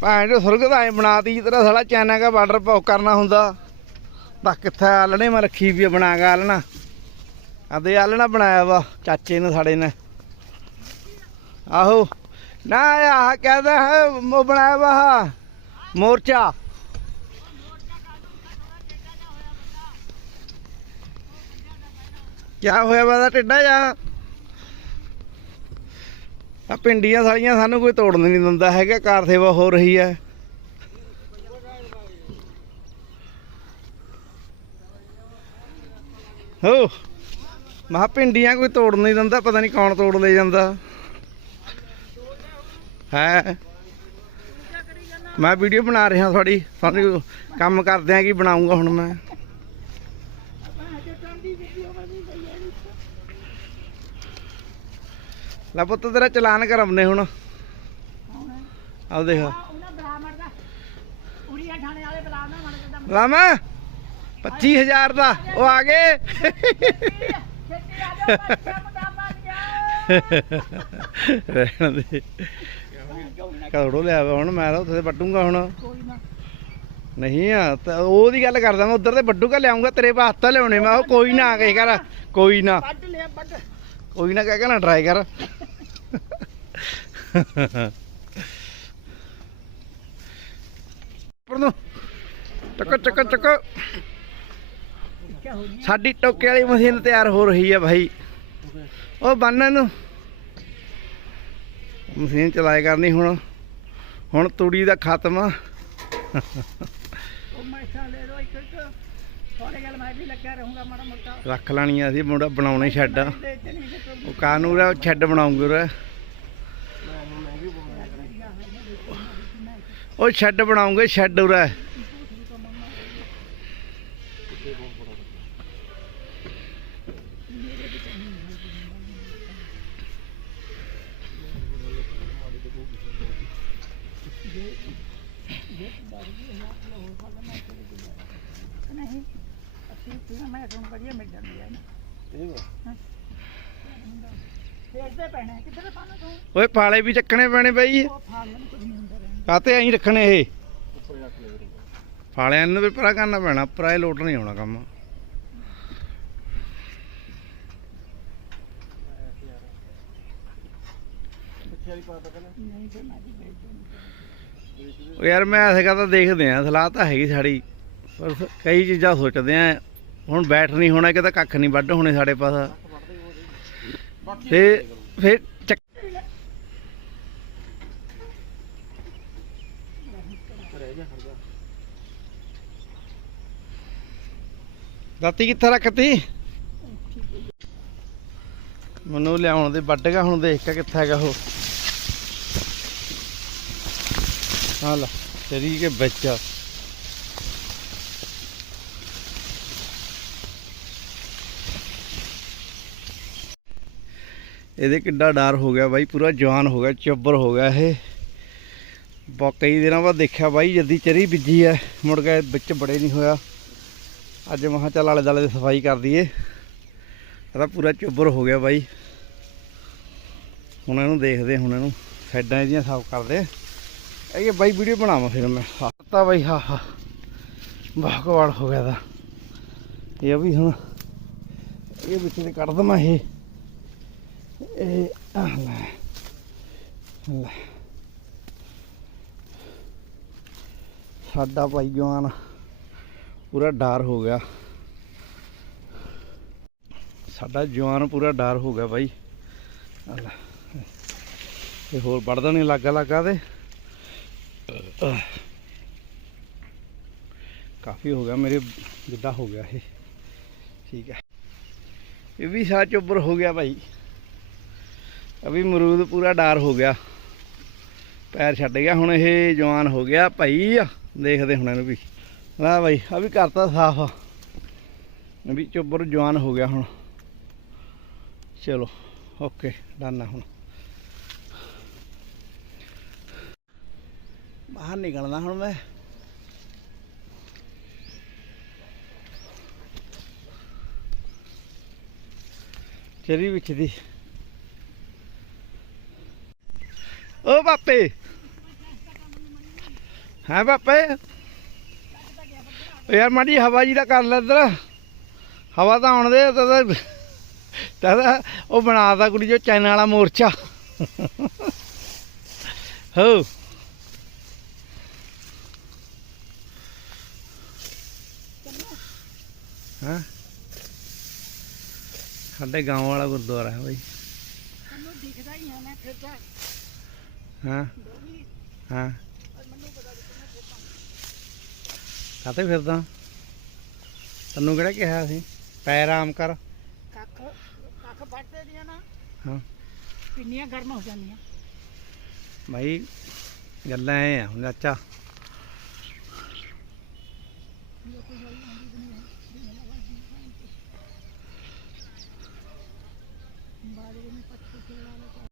ਭੈਣ ਜੋ ਸੁਰਗ ਦਾ ਐ ਬਣਾਤੀ ਜਿਸ ਤਰ੍ਹਾਂ ਸਾਲਾ ਚਾਈਨਾ ਦਾ ਬਾਰਡਰ ਪਾਉ ਕਰਨਾ ਹੁੰਦਾ। ਬਸ ਕਿੱਥੇ ਆਲਣੇ ਮੈਂ ਰੱਖੀ ਵੀ ਬਣਾ ਕੇ ਆਲਣਾ। ਆਦੇ ਆਲਣਾ ਬਣਾਇਆ ਵਾ, ਚਾਚੇ ਨੇ ਸਾਡੇ ਨੇ। ਆਹੋ, ਨਾ ਆਹ ਕਹਿੰਦਾ ਹੈ, ਉਹ ਬਣਾਇਆ ਵਾ ਮੋਰਚਾ। ਕਿਆ ਹੋਇਆ ਵਾ ਦਾ ਟਿੱਡਾ ਜਾ? ਆ ਪਿੰਡੀਆਂ ਸਾਲੀਆਂ ਸਾਨੂੰ ਕੋਈ ਤੋੜਨ ਨਹੀਂ ਦਿੰਦਾ, ਹੈਗਾ ਕਾਰ ਸੇਵਾ ਹੋ ਰਹੀ ਹੈ। ਹੋ ਮਹਾ ਪਿੰਡੀਆਂ ਕੋਈ ਤੋੜ ਨਹੀਂ ਦਿੰਦਾ, ਪਤਾ ਨਹੀਂ ਕੌਣ ਤੋੜ ਲੈ ਜਾਂਦਾ। ਹੈ? ਮੈਂ ਵੀਡੀਓ ਬਣਾ ਰਿਹਾ ਤੁਹਾਡੀ ਤੁਹਾਨੂੰ ਕੰਮ ਕਰਦਿਆਂ ਕੀ ਬਣਾਉਂਗਾ ਹੁਣ ਮੈਂ। ਲੈ ਪੁੱਤ ਤੇਰਾ ਚਲਾਨ ਕਰਾਉਨੇ ਹੁਣ। ਆਹ ਦੇਖ। ਉਹਨਾਂ ਬਰਾਮਰ ਦਾ। ਉੜੀਆਂ ਥਾਣੇ ਵਾਲੇ ਬੁਲਾ ਨਾ ਮਣ ਕਿਦਾਂ ਲਾਮਾ 25000 ਦਾ ਉਹ ਆ ਗਏ। ਛੇਤੀ ਆ ਜਾ ਬੱਚਾ ਮਕਾਮਾ ਗਿਆ ਰਹਿਣ ਦੇ। ਕੜੋ ਲਿਆ ਵਾ ਹੁਣ ਮੈਂ ਤਾਂ ਉੱਥੇ ਵੱਟੂਗਾ ਹੁਣ। ਕੋਈ ਨਾ। ਨਹੀਂ ਆ ਤਾਂ ਉਹਦੀ ਗੱਲ ਕਰਦਾ ਮੈਂ ਉਧਰ ਤੇ ਵੱਡੂਗਾ ਲਿਆਉਂਗਾ ਤੇਰੇ ਵਾਸਤੇ ਲਿਆਉਣੇ ਮੈਂ ਉਹ ਕੋਈ ਨਾ ਕਹੇ ਕਰ ਕੋਈ ਨਾ। ਵੱਢ ਲਿਆ ਵੱਢ। ਕੋਈ ਨਾ ਕਹਿ ਕੇ ਨਾ ਟਰਾਈ ਕਰ। ਪਰ ਨੂੰ। ਟਕ ਟਕ ਟਕ ਸਾਡੀ ਟੋਕੇ ਵਾਲੀ ਮਸ਼ੀਨ ਤਿਆਰ ਹੋ ਰਹੀ ਹੈ ਭਾਈ। ਉਹ ਬੰਨਣ ਨੂੰ ਮਸ਼ੀਨ ਚਲਾਏ ਕਰਨੀ ਹੁਣ। ਹੁਣ ਤੂੜੀ ਦਾ ਖਤਮ ਉਹ ਮੈਂ ਸਾਲੇ ਰੋ ਇੱਕ ਇੱਕ। ਥੋੜੇ ਗੱਲ ਮੈਂ ਵੀ ਲੱਗਿਆ ਰਹੂੰਗਾ ਮਾੜਾ ਮੋਟਾ। ਰੱਖ ਲੈਣੀ ਆ ਅਸੀਂ ਮੁੰਡਾ ਬਣਾਉਣਾ ਸ਼ੈੱਡ ਆ ਉਹ ਕਾਨੂੰ ਰਾ ਛੱਡ ਬਣਾਉਂਗੇ ਉਰੇ। ਉਹ ਸ਼ੈੱਡ ਬਣਾਉਂਗੇ ਸ਼ੈੱਡ ਉਰੇ। ਨਹੀਂ। ਓਏ ਪਾਲੇ ਵੀ ਚੱਕਣੇ ਪੈਣੇ ਬਾਈ। ਕਾਤੇ ਐਂ ਰੱਖਣੇ ਇਹ? ਫਾਲਿਆਂ ਨੂੰ ਵੀ ਪਰਾ ਕਰਨਾ ਪੈਣਾ, ਪਰਾ ਇਹ ਲੋਟ ਨਹੀਂ ਆਉਣਾ ਕੰਮ। ਯਾਰ ਮੈਂ ਐਸੇ ਕਹਤਾ ਦੇਖਦੇ ਆ, ਸਲਾਹ ਤਾਂ ਹੈਗੀ ਸਾਡੀ, ਪਰ ਕਈ ਚੀਜ਼ਾਂ ਸੋਚਦੇ ਆ। ਹੁਣ ਬੈਠ ਨਹੀਂ ਹੋਣਾ ਕਿਤੇ ਕੱਖ ਨਹੀਂ ਵੱਢ ਹੋਣੇ ਸਾਡੇ ਪਾਸ। ਤੇ ਫਿਰ ਚੱਕ ਦਾਤੀ ਕਿੱਥੇ ਰੱਖਤੀ? ਮੈਨੂੰ ਲਿਆਉਣ ਦੇ, ਵੱਢ ਗਿਆ, ਹੁਣ ਦੇਖ ਕੇ ਕਿੱਥੇ ਹੈਗਾ ਉਹ। ਆ ਲੈ, ਤੇਰੀ ਕੇ ਬੱਚਾ ਇਹਦੇ ਕਿੱਡਾ ਡਰ ਹੋ ਗਿਆ ਬਾਈ, ਪੂਰਾ ਜਵਾਨ ਹੋ ਗਿਆ, ਚੱਬਰ ਹੋ ਗਿਆ ਇਹ। ਕਈ ਦਿਨਾਂ ਬਾਅਦ ਦੇਖਿਆ ਬਾਈ, ਜੱਦੀ ਚਰੀ ਬੀਜੀ ਐ, ਮੁੜ ਕੇ ਵਿੱਚ ਬੜੇ ਨਹੀਂ ਹੋਇਆ। ਅੱਜ ਮਹਾ ਚੱਲ ਆਲੇ ਦਾਲੇ ਦੀ ਸਫ਼ਾਈ ਕਰ ਦਈਏ। ਇਹਦਾ ਪੂਰਾ ਚੱਬਰ ਹੋ ਗਿਆ ਬਾਈ। ਹੁਣ ਇਹਨੂੰ ਦੇਖਦੇ, ਹੁਣ ਇਹਨੂੰ ਸਾਈਡਾਂ ਇਹਦੀਆਂ ਸਾਫ਼ ਕਰਦੇ ਇਹ ਬਾਈ ਵੀਡੀਓ ਬਣਾਵਾਂ ਫਿਰ ਮੈਂ। ਹੱਤਾ ਬਾਈ, ਹਾ ਹਾ। ਵਾਹ ਹੋ ਗਿਆ ਦਾ ਇਹ ਵੀ ਹੁਣ, ਇਹ ਵਿੱਚ ਦੇ ਕੱਢ ਦਵਾਂ ਇਹ। ਇਹ ਆ ਲੈ ਸਾਡਾ ਭਾਈ ਜਵਾਨ ਪੂਰਾ ਡਰ ਹੋ ਗਿਆ। ਸਾਡਾ ਜਵਾਨ ਪੂਰਾ ਡਰ ਹੋ ਗਿਆ ਭਾਈ। ਆ ਲੈ ਹੋਰ ਵੜਦਾ ਨਹੀਂ ਲੱਗਾ ਲੱਗਾ ਤੇ। ਕਾਫੀ ਹੋ ਗਿਆ ਮੇਰੇ ਜਿੱਡਾ ਹੋ ਗਿਆ ਇਹ। ਠੀਕ ਹੈ। ਇਹ ਵੀ ਸਾਚ ਉੱਪਰ ਹੋ ਗਿਆ ਭਾਈ। ਅਭੀ ਮਰੂਦ ਪੂਰਾ ਡਾਰ ਹੋ ਗਿਆ। ਪੈਰ ਛੱਡ ਗਿਆ, ਹੁਣ ਇਹ ਜਵਾਨ ਹੋ ਗਿਆ ਭਾਈ ਆ। ਦੇਖਦੇ ਹੁਣ ਇਹਨੂੰ ਵੀ। ਲੈ ਭਾਈ ਆ ਵੀ ਕਰਤਾ ਸਾਫ਼। ਆ ਵੀ ਚੁੱਬਰ ਜਵਾਨ ਹੋ ਗਿਆ ਹੁਣ। ਚਲੋ ਓਕੇ ਡਨ ਆ ਹੁਣ। ਬਾਹਰ ਨਿਕਲਦਾ ਹੁਣ ਮੈਂ। ਚਰੀ ਵਿੱਚ ਦੀ। ਓ ਹੈ ਪਾਪੇ ਯਾਰ ਮਾੜੀ ਹਵਾ ਜੀ ਦਾ ਕਰ ਲੈ ਇੱਧਰ ਹਵਾ ਤਾਂ ਆਉਣ ਦੇ ਤਾਂ ਤਾਂ- ਉਹ ਬਣਾਤਾ ਕੁੜੀ ਜੋ ਚਾਈਨਾ ਵਾਲਾ ਮੋਰਚਾ ਹੋ ਹਾਂ ਸਾਡੇ ਗਾਂਵ ਵਾਲਾ ਗੁਰਦੁਆਰਾ ਹੈ ਬਾਈ ਮੈਨੂੰ ਦਿਖਦਾ ਹੀ ਆ ਮੈਂ ਫਿਰਦਾ ਹਾਂ ਹਾਂ। ਕਾਤੇ ਫਿਰਦਾ? ਤੈਨੂੰ ਕਿਹੜਾ ਕਿਹਾ ਸੀ? ਪੈ ਆਰਾਮ ਕਰ। ਕੱਖ ਕੱਖ ਵੱਢਦੇ ਦੀਆਂ ਨਾ। ਹਾਂ। ਪਿੰਨੀਆਂ ਗਰਮ ਹੋ ਜਾਂਦੀਆਂ। ਭਾਈ ਗੱਲਾਂ ਐ ਹੁਣ ਚਾਚਾ।